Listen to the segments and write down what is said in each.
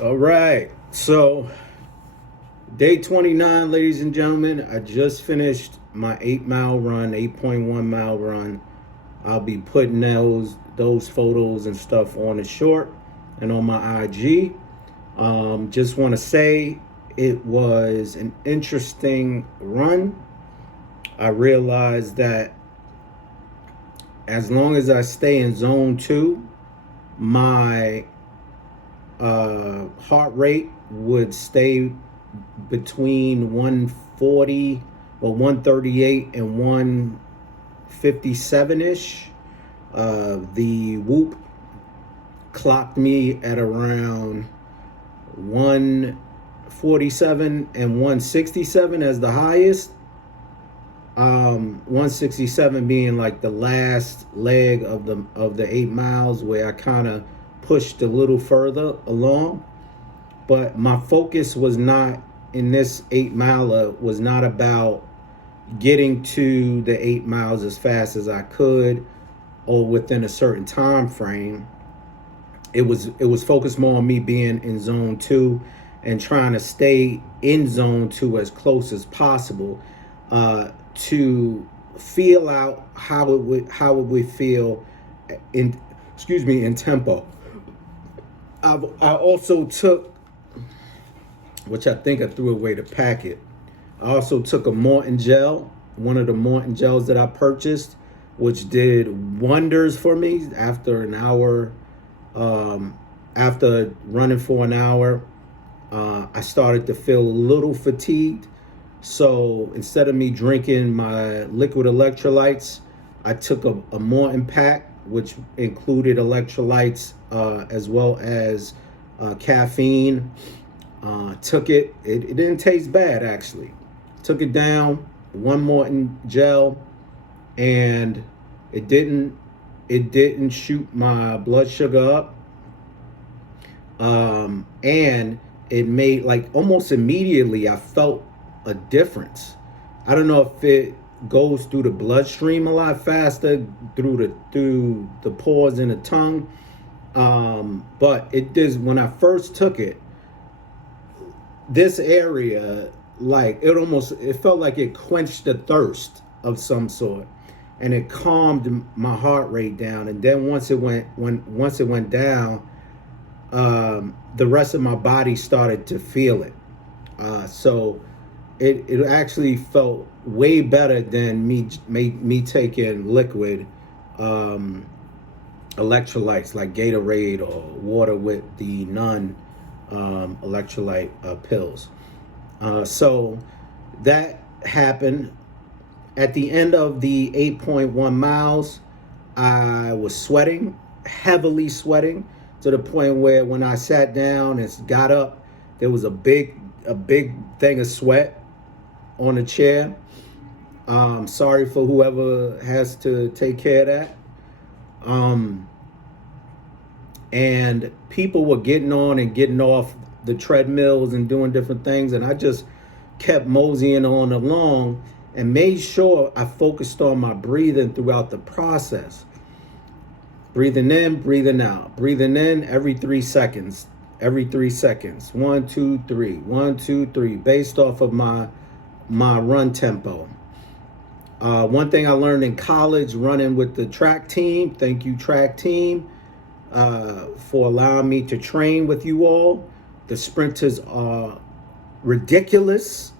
All right. So, day 29, ladies and gentlemen, I just finished my 8 mile run, 8.1 mile run. I'll be putting those photos and stuff on the short and on my IG. Just want to say it was an interesting run. I realized that as long as I stay in zone two, my heart rate would stay between 140 or 138 and 157 ish. The Whoop clocked me at around 147 and 167 as the highest. 167 being like the last leg of the 8 miles where I kind of pushed a little further along. But my focus was not in this 8 miler was not about getting to the 8 miles as fast as I could or within a certain time frame. It was focused more on me being in zone two and trying to stay in zone two as close as possible, to feel out how it would feel in in tempo. I also took, which I think I threw away the packet. I also took a Morton gel, one of the Morton gels that I purchased, which did wonders for me after an hour. After running for an hour, I started to feel a little fatigued. So instead of me drinking my liquid electrolytes, I took a Morton pack, which included electrolytes as well as caffeine. Took it. It didn't taste bad actually. Took it down. One Morton gel, and it didn't shoot my blood sugar up. And it made like almost immediately I felt a difference. I don't know if it goes through the bloodstream a lot faster through the pores in the tongue. But it did when I first took it. This area, like it felt like it quenched the thirst of some sort, and it calmed my heart rate down. And then once it went down, the rest of my body started to feel it. So it actually felt way better than me taking liquid electrolytes like Gatorade or water with the non electrolyte pills. So that happened. At the end of the 8.1 miles, I was sweating, heavily sweating, to the point where when I sat down and got up, there was a big thing of sweat on the chair. Sorry for whoever has to take care of that. And people were getting on and getting off the treadmills and doing different things, and I just kept moseying on along and made sure I focused on my breathing throughout the process. Breathing in, breathing out. Breathing in every 3 seconds. Every 3 seconds. 1, 2, 3. 1, 2, 3. Based off of my run tempo. One thing I learned in college running with the track team. Thank you, track team, for allowing me to train with you all. The sprinters are ridiculous.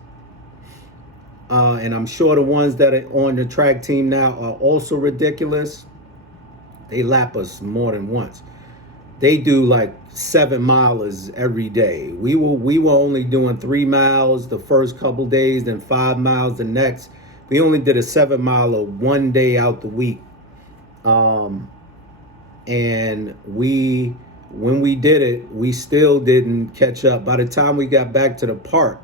And I'm sure the ones that are on the track team now are also ridiculous. They lap us more than once. They do like 7 milers every day. We were only doing 3 miles the first couple days, then 5 miles the next. We only did a 7 miler one day out the week. And when we did it, we still didn't catch up. By the time we got back to the park,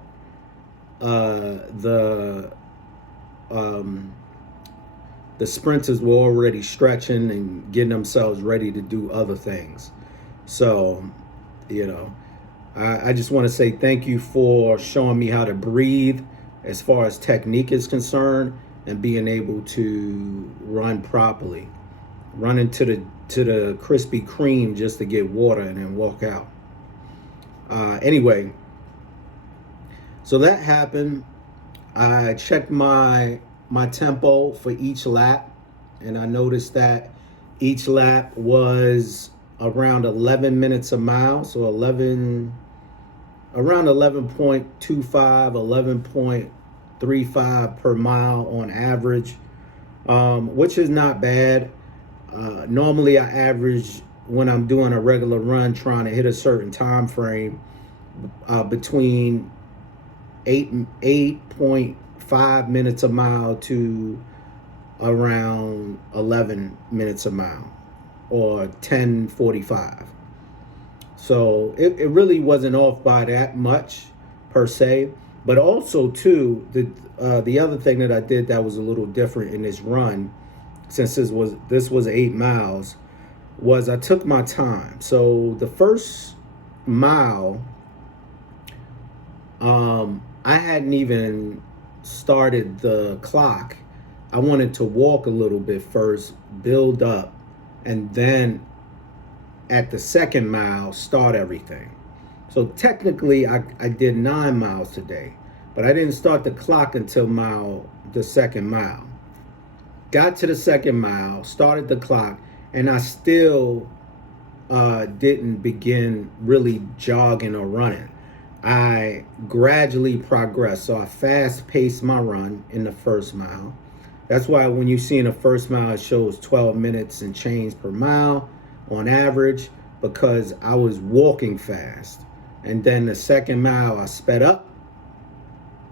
the sprinters were already stretching and getting themselves ready to do other things. So, I just want to say thank you for showing me how to breathe as far as technique is concerned and being able to run properly. Running to the Krispy Kreme just to get water and then walk out. Anyway, so that happened. I checked my tempo for each lap, and I noticed that each lap was around 11 minutes a mile, so around 11.25, 11.35 per mile on average, which is not bad. Normally, I average when I'm doing a regular run, trying to hit a certain time frame, between 8.5 minutes a mile to around 11 minutes a mile, or 10:45. So it really wasn't off by that much per se. But also too, the other thing that I did that was a little different in this run, since this was 8 miles, was I took my time. So the first mile, I hadn't even started the clock. I wanted to walk a little bit first, build up, and then at the second mile, start everything. So technically, I did 9 miles today, but I didn't start the clock until the second mile. Got to the second mile, started the clock, and I still didn't begin really jogging or running. I gradually progressed. So I fast paced my run in the first mile. That's why when you see in the first mile, it shows 12 minutes and change per mile on average, because I was walking fast. And then the second mile, I sped up.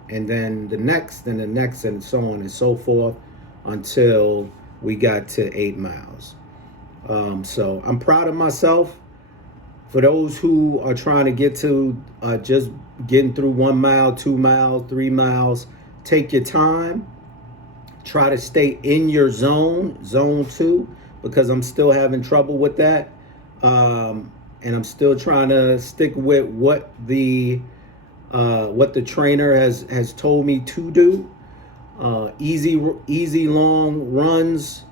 And then the next, and the next, and so on and so forth until we got to 8 miles. So I'm proud of myself. For those who are trying to get to just getting through 1 mile, 2 miles, 3 miles, take your time. Try to stay in your zone 2, because I'm still having trouble with that. And I'm still trying to stick with what the trainer has told me to do. Easy long runs,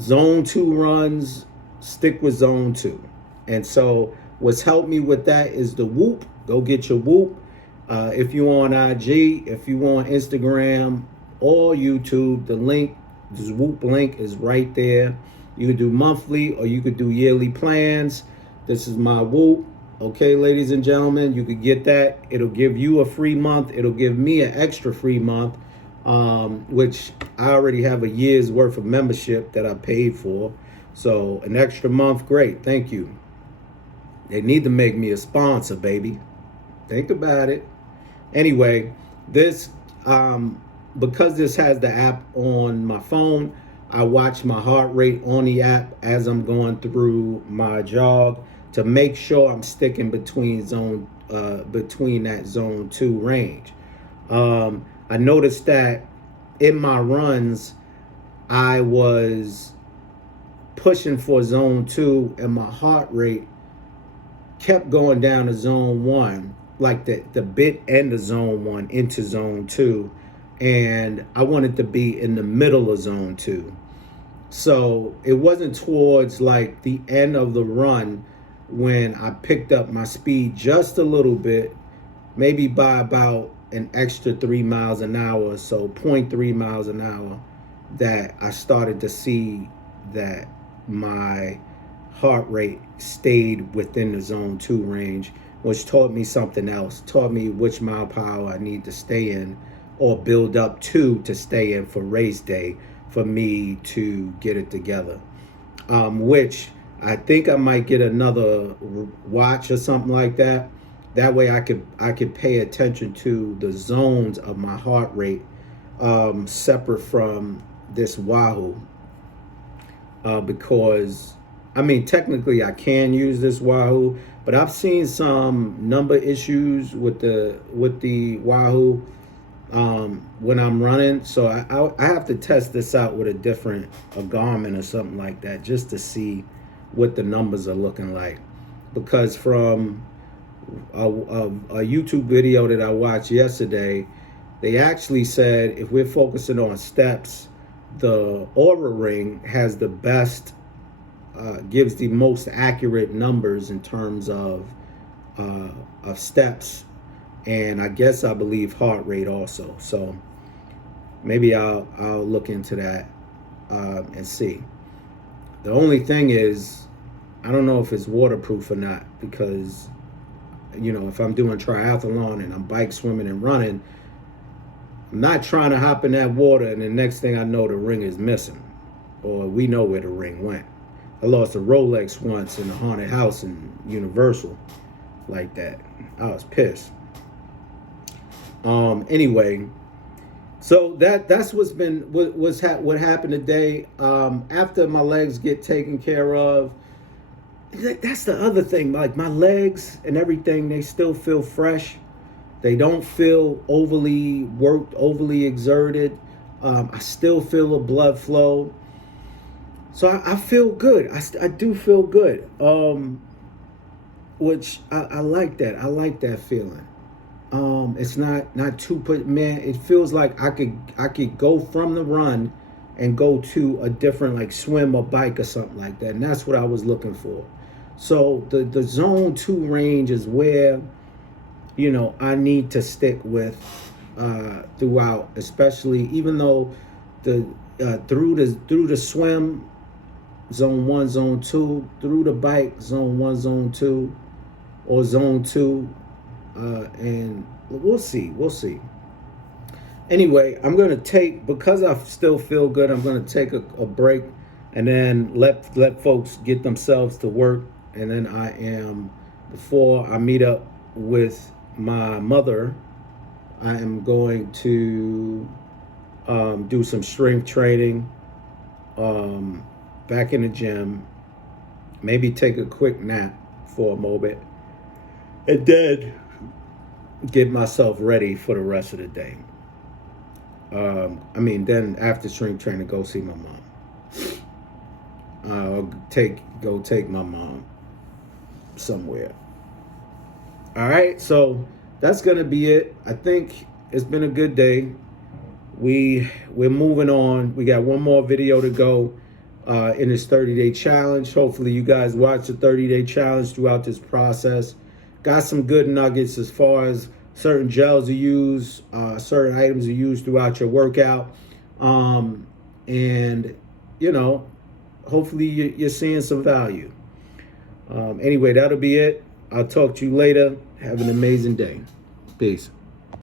zone 2 runs, stick with zone 2. And so what's helped me with that is the Whoop. Go get your Whoop. If you're on IG, if you on Instagram or YouTube, the Whoop link is right there. You could do monthly or you could do yearly plans. This is my Whoop. Okay, ladies and gentlemen, you could get that. It'll give you a free month. It'll give me an extra free month, which I already have a year's worth of membership that I paid for. So an extra month, great. Thank you. They need to make me a sponsor, baby. Think about it. Anyway, this because this has the app on my phone, I watch my heart rate on the app as I'm going through my jog to make sure I'm sticking between that zone 2 range. I noticed that in my runs, I was pushing for zone 2, and my heart rate kept going down to zone 1, like the bit end of zone 1 into zone 2, and I wanted to be in the middle of zone 2. So it wasn't towards like the end of the run when I picked up my speed just a little bit, maybe by about an extra 3 miles an hour, so 0.3 miles an hour, that I started to see that my heart rate stayed within the zone 2 range, which taught me something else, taught me which mile per hour I need to stay in or build up to stay in for race day for me to get it together. Which I think I might get another watch or something like that. That way I could pay attention to the zones of my heart rate, separate from this Wahoo. Because I mean, technically I can use this Wahoo, but I've seen some number issues with the Wahoo when I'm running. So I have to test this out with a Garmin or something like that, just to see what the numbers are looking like. Because from a YouTube video that I watched yesterday, they actually said if we're focusing on steps, the Oura Ring has the best, gives the most accurate numbers in terms of of steps, and I believe heart rate also. So maybe I'll look into that and see. The only thing is, I don't know if it's waterproof or not, because if I'm doing triathlon and I'm bike swimming and running, I'm not trying to hop in that water and the next thing I know the ring is missing, or we know where the ring went. I lost a Rolex once in a haunted house in Universal like that. I was pissed. Anyway, so that's what happened today. After my legs get taken care of, that's the other thing. Like, my legs and everything, they still feel fresh. They don't feel overly worked, overly exerted. I still feel a blood flow. So I feel good. I do feel good. Which I like that. I like that feeling. It's not too put, man. It feels like I could go from the run and go to a different, like, swim or bike or something like that. And that's what I was looking for. So the zone 2 range is where, I need to stick with throughout, especially even though through the swim, zone 1, zone 2, through the bike, zone 1, zone 2, or zone 2, and we'll see. Anyway, I'm going to because I still feel good, I'm going to take a break and then let folks get themselves to work. And then before I meet up with my mother, I am going to do some strength training back in the gym, maybe take a quick nap for a moment, and then get myself ready for the rest of the day. Then after strength training, go see my mom. Go take my mom somewhere. All right, so that's gonna be it. I think it's been a good day. We're moving on. We got one more video to go in this 30-day challenge. Hopefully you guys watch the 30-day challenge throughout this process. Got some good nuggets as far as certain gels you use, certain items you use throughout your workout. And, hopefully you're seeing some value. Anyway, that'll be it. I'll talk to you later. Have an amazing day. Peace.